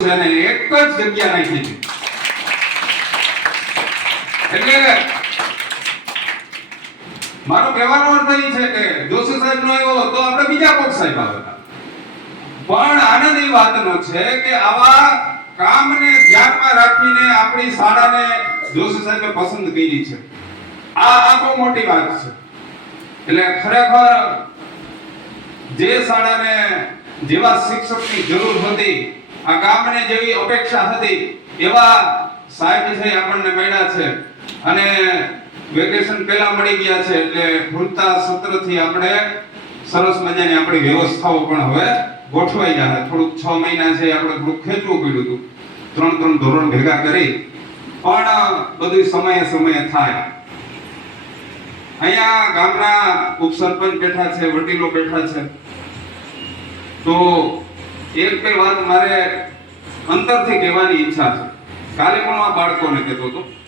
એક જ જગ્યા છે એટલે મારો કહેવાનો અર્થ એ છે કે જોશી સાહેબ નો આવ્યો તો આપણે બીજા કોક સાહેબ આવ્યા પણ આનંદ એ વાતનો છે કે આવા કામને ધ્યાનમાં રાખીને આપણી શાળાને જોશી સાહેબે પસંદ કરી છે. આ આ બહુ મોટી વાત છે. એટલે ખરેખર જે શાળાને જેવા શિક્ષકની જરૂર હતી આ ગામને જેવી અપેક્ષા હતી એવા સાહેબ છે આપણને મળ્યા છે. અને વેકેશન પહેલા મળી ગયા છે એટલે ભૂલતા સત્રથી આપણે સરસ મજાની આપણી વ્યવસ્થાઓ પણ હવે ગોઠવાઈ જાય થોડુંક છ મહિના છે આપણે થોડુંક ખેંચવું પડ્યું હતું. ત્રણ ત્રણ ધોરણ ભેગા કરી પણ બધું સમયે સમયે થાય. અહીંયા ગામના ઉપસરપંચ બેઠા છે, વડીલો બેઠા છે. તો એક બે વાત મારે અંતરથી કહેવાની ઈચ્છા છે. કાલે પણ આ બાળકોને કહેતો હતો.